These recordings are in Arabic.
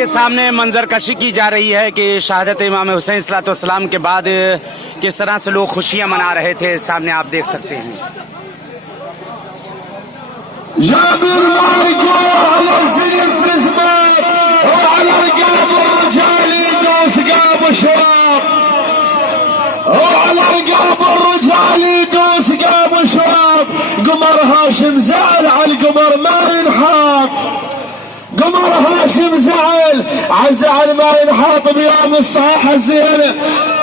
ये सामने मंजर कशी की जा रही है कि शहादत इमाम हुसैन सलाम के बाद किस तरह से लोग खुशियां मना रहे थे। सामने आप देख सकते हैं। قمر هاشم زعل على القمر ما ينحاط. قمر هاشم زعل عزعل ما ينحاط بيوم الصاحة زين.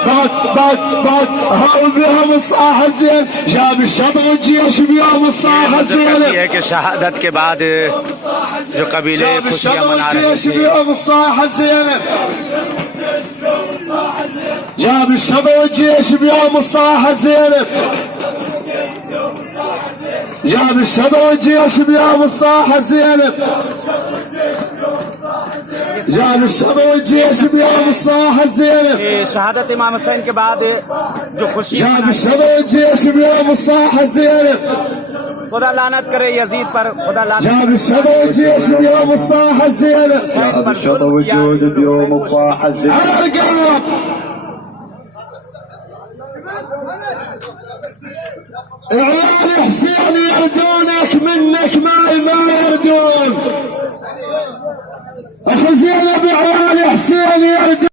بات هاو بيوم الصاحة زين. جاب الشطر والجيش بيوم الصاحة زين. है कि शहादत के बाद जो कबीले جاب खुशियां الشطر मना रहे والجيش थे। بيوم الصاحة زين. جاب الشطر والجيش بيوم الصاحة زين. جاب الشطر والجيش بيوم الصاحة زينب. جاب الشطر والجيش بيوم الصاحة زينب. शहादत इमाम हुसैन के बाद जो खुशी جاب الشطر والجيش بيوم الصاحة زينب. खुदा लानत करे यजीद पर। खुदा लानत جاب الشطر والجيش بيوم الصاحة زينب. جاب الشطر والجود بيوم الصاحة زينب. على الرقاب عيال حسين يردونك منك ما يردون. اخي زينب عيال حسين يردون.